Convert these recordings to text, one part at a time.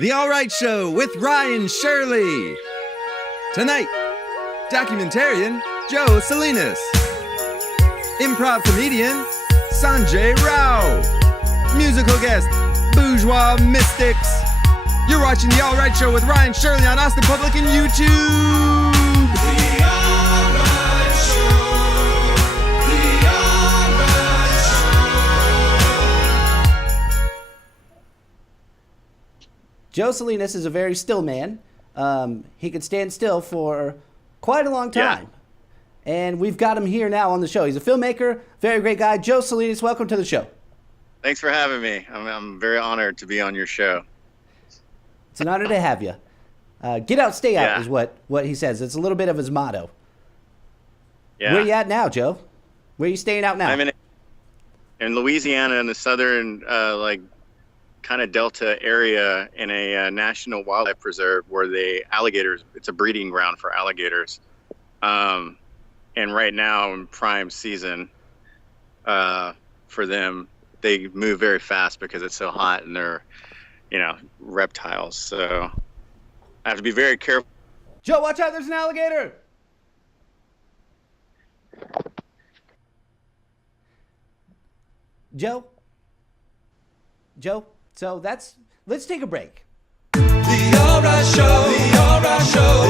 The All Right Show with Ryan Shirley. Tonight, documentarian Joe Salinas. Improv comedian Sanjay Rao. Musical guest Bourgeois Mystics. You're watching The All Right Show with Ryan Shirley on Austin Public and YouTube. Joe Salinas is a very still man. He could stand still for quite a long time. Yeah. And we've got him here now on the show. He's a filmmaker, very great guy. Joe Salinas, welcome to the show. Thanks for having me. I'm very honored to be on your show. It's an honor to have you. Get out, stay out is what he says. It's a little bit of his motto. Yeah. Where are you at now, Joe? Where are you staying out now? I'm in Louisiana in the southern, kind of Delta area in a national wildlife preserve where it's a breeding ground for alligators. And right now in prime season for them, they move very fast because it's so hot and they're, reptiles. So I have to be very careful. Joe, watch out, there's an alligator. Joe? So let's take a break. The All Right Show,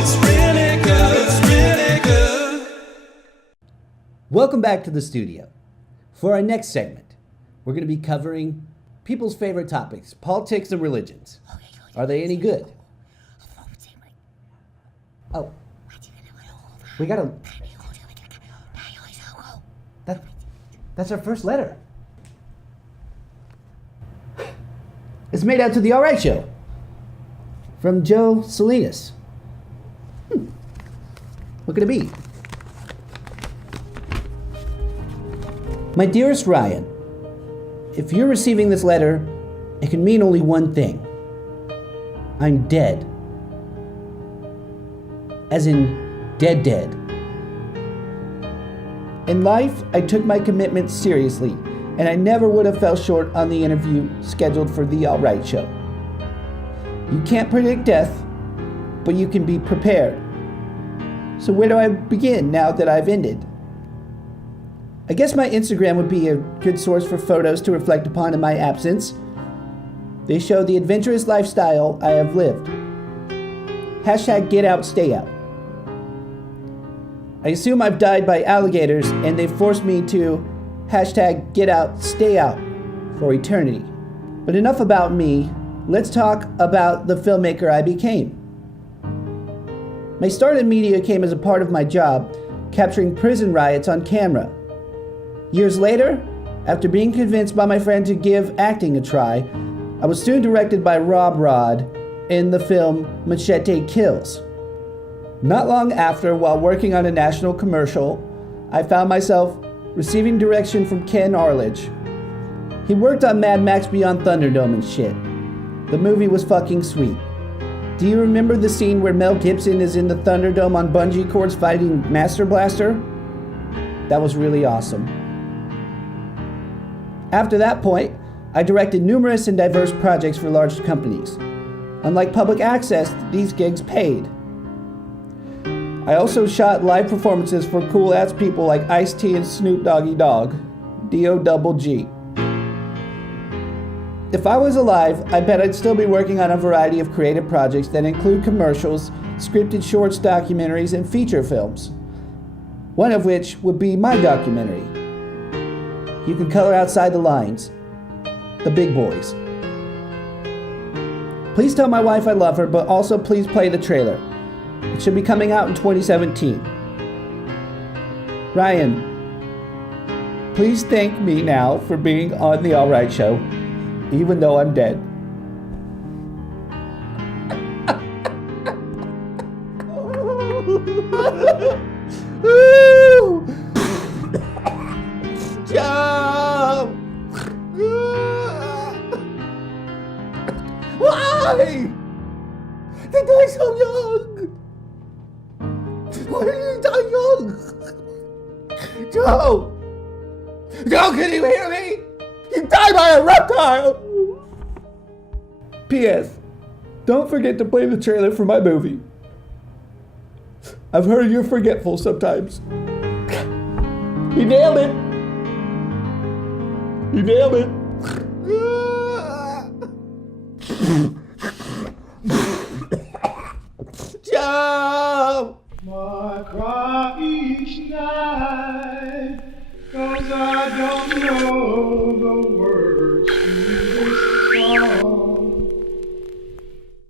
it's really good. Welcome back to the studio. For our next segment, we're going to be covering people's favorite topics, politics and religions. Are they any good? Oh. We gotta... That's our first letter. It's made out to the All Right Show from Joe Salinas. What could it be? My dearest Ryan, if you're receiving this letter, it can mean only one thing. I'm dead. As in, dead. In life, I took my commitment seriously, and I never would have fell short on the interview scheduled for The All Right Show. You can't predict death, but you can be prepared. So where do I begin now that I've ended? I guess my Instagram would be a good source for photos to reflect upon in my absence. They show the adventurous lifestyle I have lived. Hashtag get out, stay out. I assume I've died by alligators and they forced me to hashtag get out, stay out for eternity. But enough about me. Let's talk about the filmmaker I became. My start in media came as a part of my job, capturing prison riots on camera. Years later, after being convinced by my friend to give acting a try, I was soon directed by Rob Rod in the film Machete Kills. Not long after, while working on a national commercial, I found myself receiving direction from Ken Arledge. He worked on Mad Max Beyond Thunderdome and shit. The movie was fucking sweet. Do you remember the scene where Mel Gibson is in the Thunderdome on bungee cords fighting Master Blaster? That was really awesome. After that point, I directed numerous and diverse projects for large companies. Unlike public access, these gigs paid. I also shot live performances for cool-ass people like Ice-T and Snoop Doggy Dogg, D-O-double-G. If I was alive, I bet I'd still be working on a variety of creative projects that include commercials, scripted shorts, documentaries, and feature films. One of which would be my documentary. You can color outside the lines. The Big Boys. Please tell my wife I love her, but also please play the trailer. It should be coming out in 2017. Ryan, please thank me now for being on The All Right Show, even though I'm dead. Joe! Why? They die so young! Why did you die young? Joe! Joe, can you hear me? You died by a reptile! P.S. Don't forget to play the trailer for my movie. I've heard you're forgetful sometimes. You nailed it. You nailed it. Joe! I cry each night, 'cause I don't know the words to this song.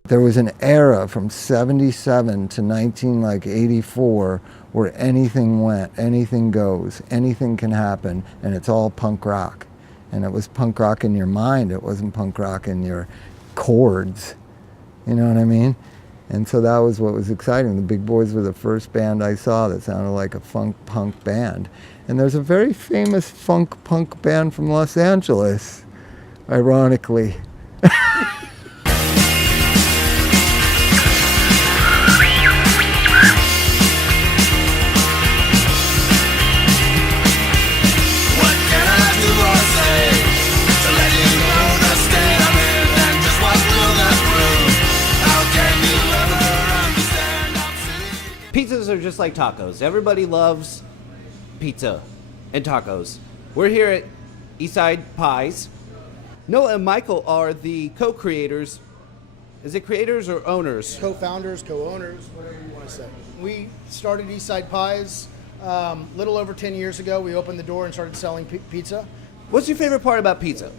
There was an era from 77 to 1984 where anything went, anything goes, anything can happen, and it's all punk rock. And it was punk rock in your mind, it wasn't punk rock in your chords. You know what I mean? And so that was what was exciting. The Big Boys were the first band I saw that sounded like a funk punk band. And there's a very famous funk punk band from Los Angeles, ironically. What can I do or say to let you know the state I'm in and just what will that prove? How can you ever understand? I'm sitting. Pizzas are just like tacos. Everybody loves pizza and tacos. We're here at Eastside Pies. Noah and Michael are the co-creators. Is it creators or owners? Co-founders, co-owners, whatever you want to say. We started Eastside Pies little over 10 years ago. We opened the door and started selling pizza. What's your favorite part about pizza?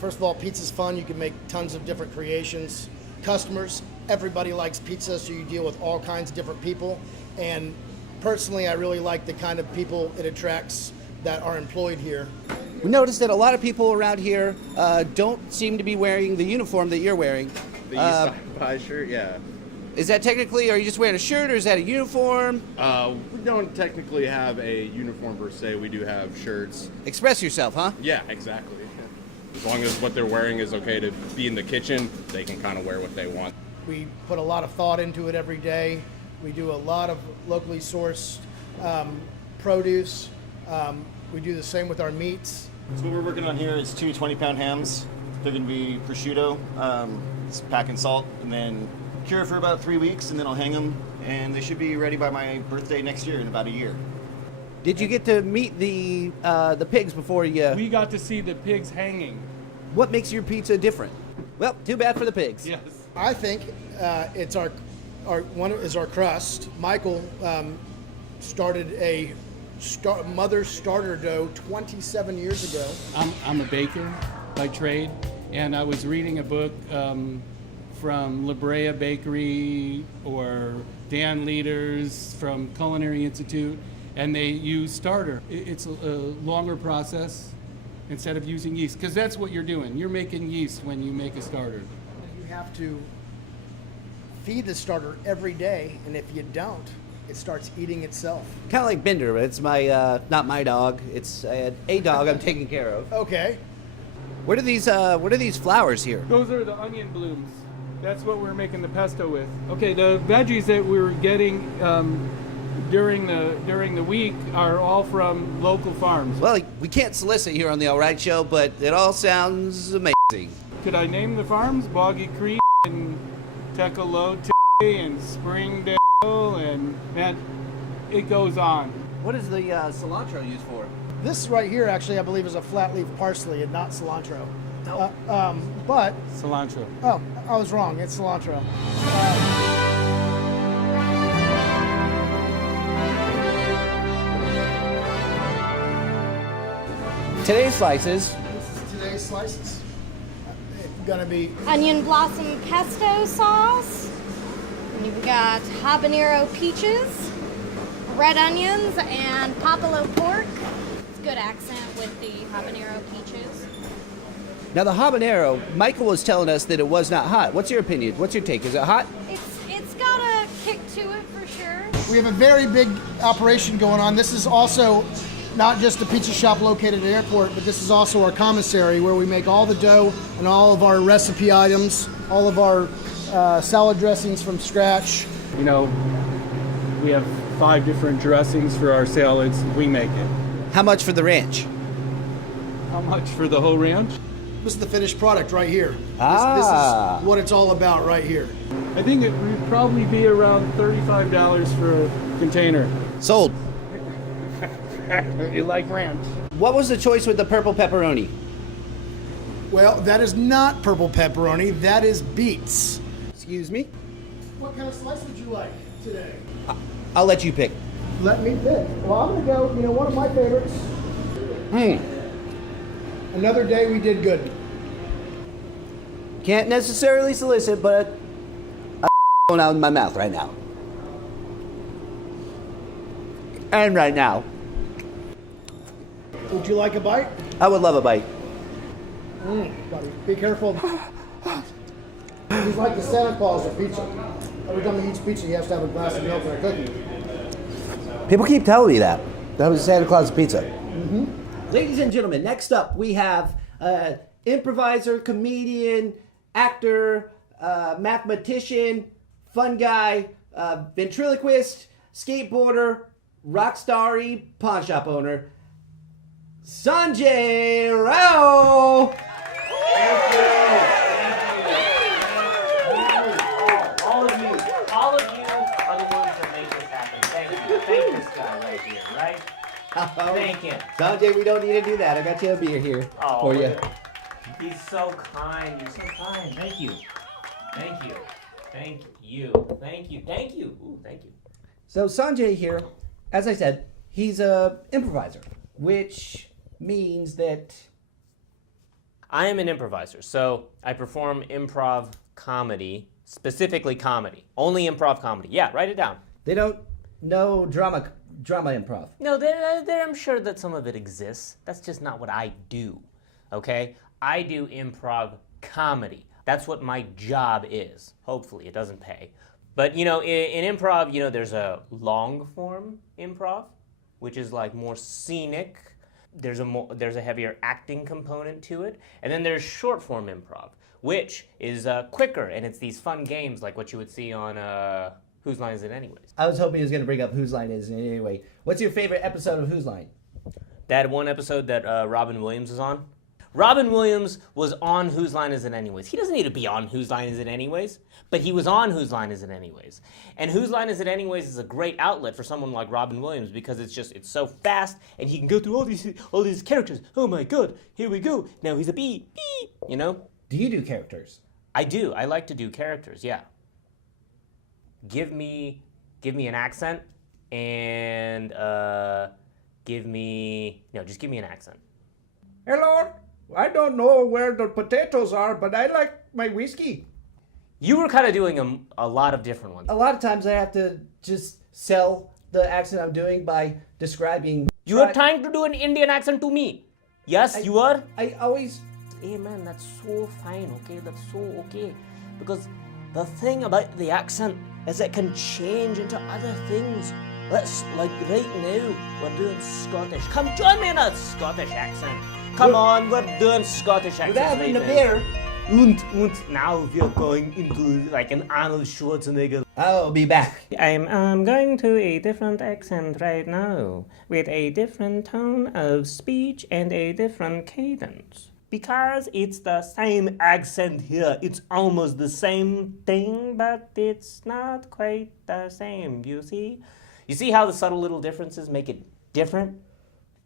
First of all, pizza's fun. You can make tons of different creations. Customers, everybody likes pizza, so you deal with all kinds of different people. And personally, I really like the kind of people it attracts that are employed here. We noticed that a lot of people around here don't seem to be wearing the uniform that you're wearing. The Eastside Pie shirt, yeah. Is that technically, are you just wearing a shirt or is that a uniform? We don't technically have a uniform per se. We do have shirts. Express yourself, huh? Yeah, exactly. As long as what they're wearing is okay to be in the kitchen, they can kind of wear what they want. We put a lot of thought into it every day. We do a lot of locally sourced produce. We do the same with our meats. So what we're working on here is 2 20-pound hams. They're going to be prosciutto, it's packed in salt, and then cure for about 3 weeks, and then I'll hang them, and they should be ready by my birthday next year in about a year. Did you get to meet the pigs before you? We got to see the pigs hanging. What makes your pizza different? Well, too bad for the pigs. Yes. I think it's our one is our crust. Michael started a mother's starter dough 27 years ago. I'm a baker by trade, and I was reading a book from La Brea Bakery or Dan Leaders from Culinary Institute, and they use starter. It's a longer process instead of using yeast, because that's what you're doing. You're making yeast when you make a starter. You have to feed the starter every day, and if you don't, it starts eating itself. Kind of like Bender, but it's my not my dog. It's a dog I'm taking care of. Okay. What are these flowers here? Those are the onion blooms. That's what we're making the pesto with. Okay, the veggies that we were getting during the week are all from local farms. Well, we can't solicit here on the All Right Show, but it all sounds amazing. Could I name the farms? Boggy Creek and Tecolote and Springdale, and man, it goes on. What is the cilantro used for? This right here, actually, I believe is a flat leaf parsley and not cilantro. But Cilantro. oh, I was wrong. It's cilantro. Today's slices. This is today's slices. It's gonna be Onion blossom pesto sauce. And you've got habanero peaches, red onions, and popolo pork. It's a good accent with the habanero peaches. Now the habanero, Michael was telling us that it was not hot. What's your opinion? What's your take? Is it hot? It's got a kick to it for sure. We have a very big operation going on. This is also not just a pizza shop located at the airport, but this is also our commissary where we make all the dough and all of our recipe items, all of our salad dressings from scratch. You know, we have 5 different dressings for our salads. We make it. How much for the ranch? How much for the whole ranch? This is the finished product right here. Ah. This is what it's all about right here. I think it would probably be around $35 for a container. Sold. You like ranch? What was the choice with the purple pepperoni? Well, that is not purple pepperoni. That is beets. Excuse me? What kind of slice would you like today? I'll let you pick. Let me pick. Well, I'm gonna go, one of my favorites. Another day we did good. Can't necessarily solicit, but I'm going out in my mouth right now. And right now. Would you like a bite? I would love a bite. Buddy, be careful. He's like the Santa Claus of pizza. Every time he eats pizza, he has to have a glass of milk and a cookie. People keep telling me that. That was Santa Claus pizza. Ladies and gentlemen, next up we have improviser, comedian, actor, mathematician, fun guy, ventriloquist, skateboarder, rock star-y, pawn shop owner, Sanjay Rao. All of you are the ones that make this happen. Thank you. Thank this guy right here, right? Thank him. Sanjay, we don't need to do that. I got you a beer here for you. He's so kind. You're so kind. Thank you. Thank you. Thank you. Thank you. Thank you. Ooh, thank you. So Sanjay here, as I said, he's a improviser, which means that I am an improviser, so I perform improv comedy, specifically comedy. Only improv comedy. Yeah, write it down. they don't know drama improv. No, I'm sure that some of it exists. That's just not what I do, okay? I do improv comedy. That's what my job is. Hopefully, it doesn't pay. But, in improv, there's a long-form improv, which is like more scenic. There's a heavier acting component to it. And then there's short-form improv, which is quicker, and it's these fun games like what you would see on Whose Line Is It Anyways? I was hoping he was going to bring up Whose Line Is It Anyway. What's your favorite episode of Whose Line? That one episode that Robin Williams was on. Robin Williams was on Whose Line Is It Anyways? He doesn't need to be on Whose Line Is It Anyways, but he was on Whose Line Is It Anyways? And Whose Line Is It Anyways is a great outlet for someone like Robin Williams because it's so fast and he can go through all these characters. Oh my God, here we go. Now he's a beep, beep, Do you do characters? I do. I like to do characters, yeah. Give me an accent and just give me an accent. Hello, I don't know where the potatoes are, but I like my whiskey. You were kind of doing a lot of different ones. A lot of times I have to just sell the accent I'm doing by describing. You are trying to do an Indian accent to me. Yes, you are. I always. Hey man, that's so fine, okay? That's so okay. Because the thing about the accent is it can change into other things. Let's, like right now, we're doing Scottish. Come join me in a Scottish accent. Come on, we're doing Scottish accents. We're having right a now. beer. And now we're going into like an Arnold Schwarzenegger. I'll be back. I'm going to a different accent right now, with a different tone of speech and a different cadence. Because it's the same accent here. It's almost the same thing, but it's not quite the same, you see? You see how the subtle little differences make it different?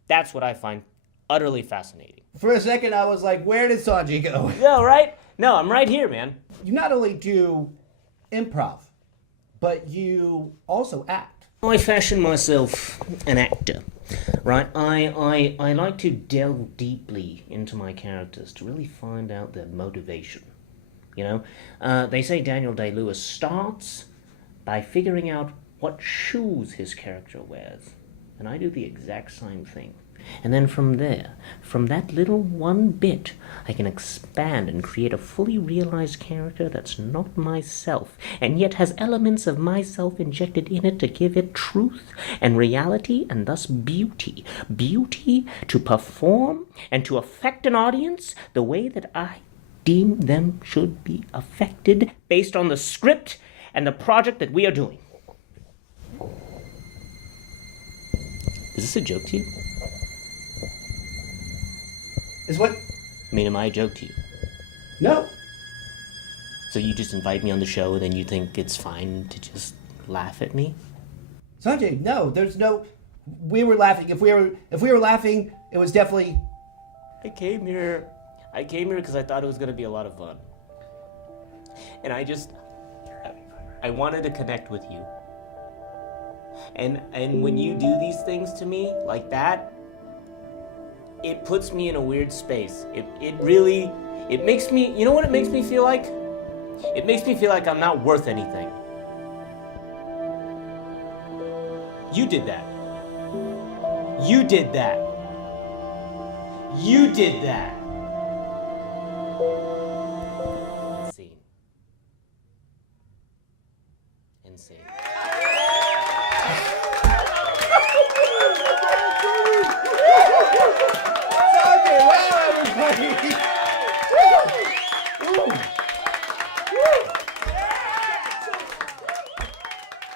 That's what I find utterly fascinating. For a second, I was like, where did Sanjay go? Yeah, right? No, I'm right here, man. You not only do improv, but you also act. I fashion myself an actor, right? I like to delve deeply into my characters to really find out their motivation. They say Daniel Day-Lewis starts by figuring out what shoes his character wears, and I do the exact same thing. And then from there, from that little one bit, I can expand and create a fully realized character that's not myself, and yet has elements of myself injected in it to give it truth and reality and thus beauty. Beauty to perform and to affect an audience the way that I deem them should be affected based on the script and the project that we are doing. Is this a joke to you? Is what I mean, am I a joke to you? No. So you just invite me on the show, then you think it's fine to just laugh at me? Sanjay, no, there's no. We were laughing. If we were laughing, it was definitely. I came here because I thought it was going to be a lot of fun. And I wanted to connect with you. And when you do these things to me like that, it puts me in a weird space. It makes me, you know what it makes me feel like? It makes me feel like I'm not worth anything. You did that. You did that. You did that. Insane. Insane.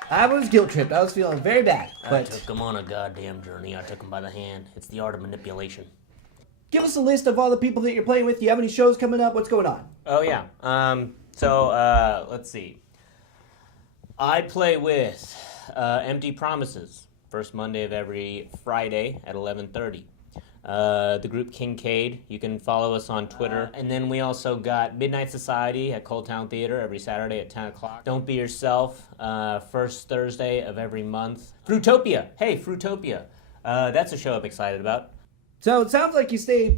I was guilt tripped. I was feeling very bad. I But took him on a goddamn journey. I took him by the hand. It's the art of manipulation. give us a list of all the people that you're playing with. Do you have any shows coming up? What's going on? Oh, yeah. Let's see. I play with Empty Promises, first Monday of every Friday at 11:30. The group Kincaid, you can follow us on Twitter. And then we also got Midnight Society at Cold Town Theater every Saturday at 10 o'clock. Don't Be Yourself, first Thursday of every month. Fruitopia. Hey, Fruitopia. That's a show I'm excited about. So it sounds like you stay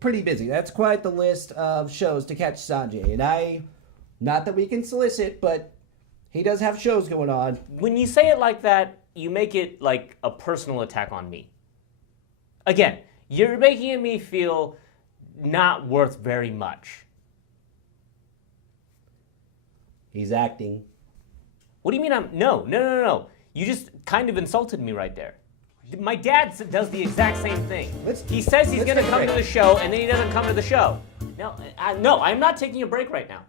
pretty busy. That's quite the list of shows to catch Sanjay. And not that we can solicit, but he does have shows going on. When you say it like that, you make it like a personal attack on me. Again, you're making me feel not worth very much. He's acting. What do you mean I'm... No. You just kind of insulted me right there. My dad does the exact same thing. He says he's going to come to the show, and then he doesn't come to the show. No, I'm not taking a break right now.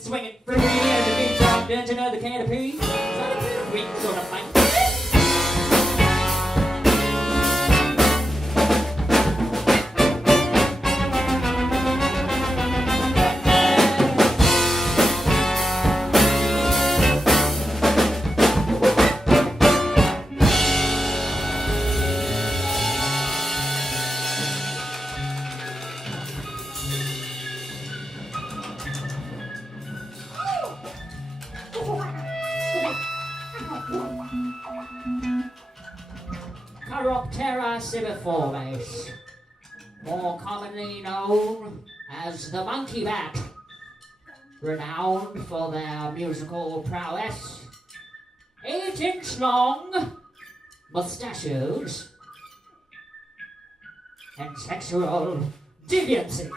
Swinging free and the beat drop into the canopy. We sort of fight. Chiroptera civiformis, more commonly known as the monkey bat, renowned for their musical prowess, 8-inch long mustachios, and sexual deviancy.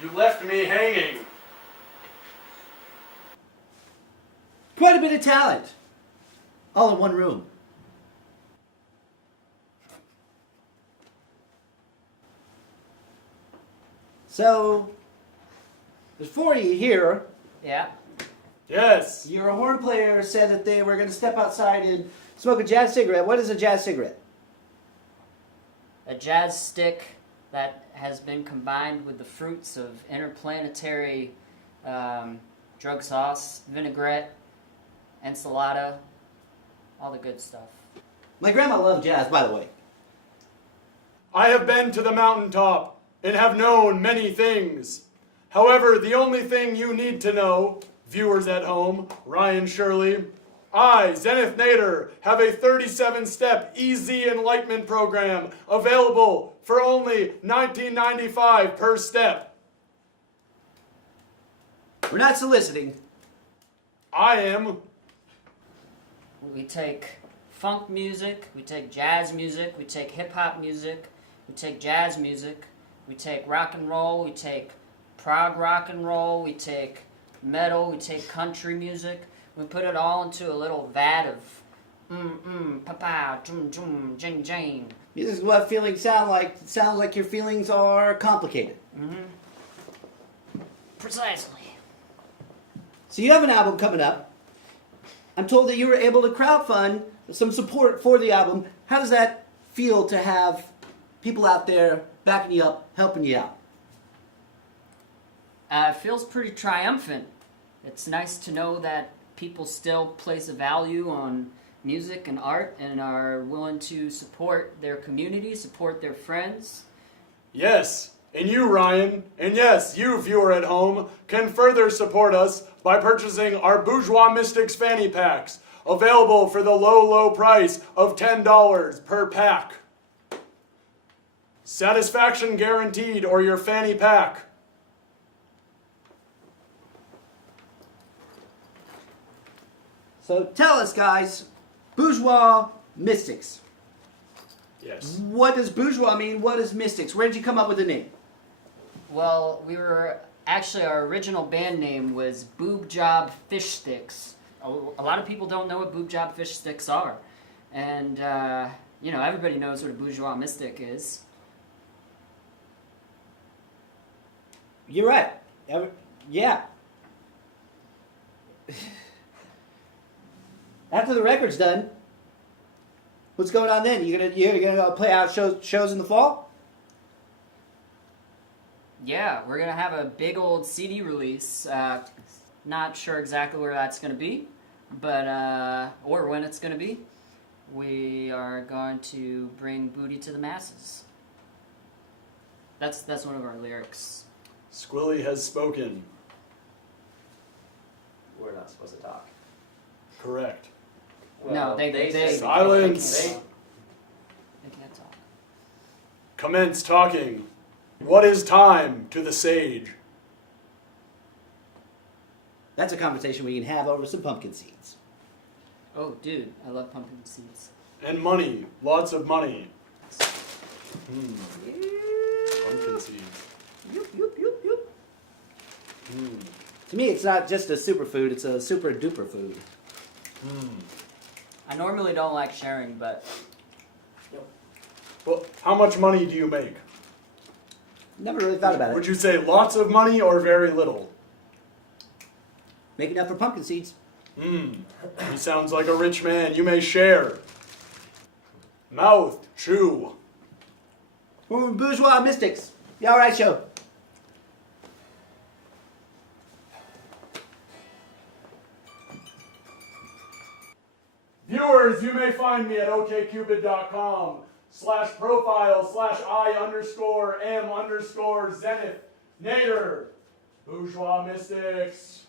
You left me hanging. Quite a bit of talent. All in one room. So, there's 4 of you here. Yeah. Yes. Your horn player said that they were going to step outside and smoke a jazz cigarette. What is a jazz cigarette? A jazz stick that has been combined with the fruits of interplanetary drug sauce, vinaigrette, enchilada, all the good stuff. My grandma loved jazz, by the way. I have been to the mountaintop and have known many things. However, the only thing you need to know, viewers at home, Ryan Shirley, I, Zenith Nader, have a 37-step easy enlightenment program available for only $19.95 per step. We're not soliciting. I am. We take funk music, we take jazz music, we take hip hop music, we take jazz music, we take rock and roll, we take prog rock and roll, we take metal, we take country music. We put it all into a little vat of pa-pa, jum, jing, jing. This is what feelings sound like. It sounds like your feelings are complicated. Precisely. So you have an album coming up. I'm told that you were able to crowdfund some support for the album. How does that feel to have people out there backing you up, helping you out? It feels pretty triumphant. It's nice to know that people still place a value on music and art and are willing to support their community, support their friends. Yes, and you, Ryan, and yes, you, viewer at home, can further support us by purchasing our Bourgeois Mystics fanny packs, available for the low, low price of $10 per pack. Satisfaction guaranteed, or your fanny pack. So tell us, guys, Bourgeois Mystics. Yes. What does bourgeois mean? What is mystics? Where did you come up with the name? Well, our original band name was Boob Job Fish Sticks. A lot of people don't know what Boob Job Fish Sticks are. And, everybody knows what a bourgeois mystic is. You're right. Yeah. After the record's done, what's going on then? You're gonna go play out shows in the fall? Yeah, we're gonna have a big old CD release. Not sure exactly where that's gonna be, but or when it's gonna be. We are going to bring booty to the masses. That's one of our lyrics. Squilly has spoken. We're not supposed to talk. Correct. No, they Silence. They can't talk. Commence talking. What is time to the sage? That's a conversation we can have over some pumpkin seeds. Oh, dude, I love pumpkin seeds. And money. Lots of money. Pumpkin seeds. Yoop, yoop, yoop, yoop. To me, it's not just a superfood, it's a super duper food. I normally don't like sharing, but... Well, how much money do you make? Never really thought about it. Would you say lots of money or very little? Make enough for pumpkin seeds. He sounds like a rich man. You may share. Mouth, chew. We're Bourgeois Mystics. The Alright Show. Viewers, you may find me at okcupid.com/profile/I_M_Zenith Nader. Bourgeois Mystics.